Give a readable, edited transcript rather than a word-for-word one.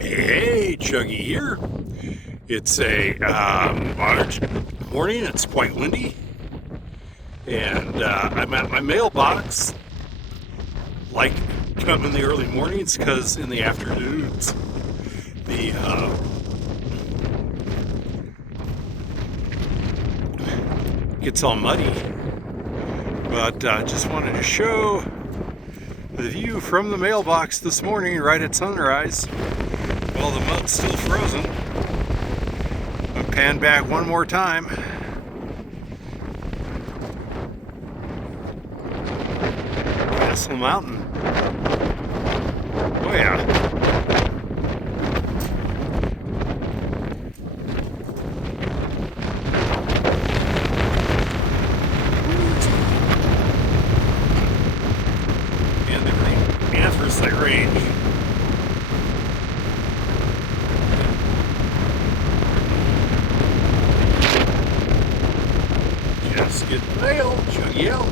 Hey, Chuggy here. It's a March morning. It's quite windy, and I'm at my mailbox. Like come in the early mornings, because in the afternoons the gets all muddy. But just wanted to show the view from the mailbox this morning, right at sunrise. Well, the mud's still frozen. I'll pan back one more time. Castle Mountain. Oh yeah. And the Anthracite Range. Just get the mail, Chuggy out.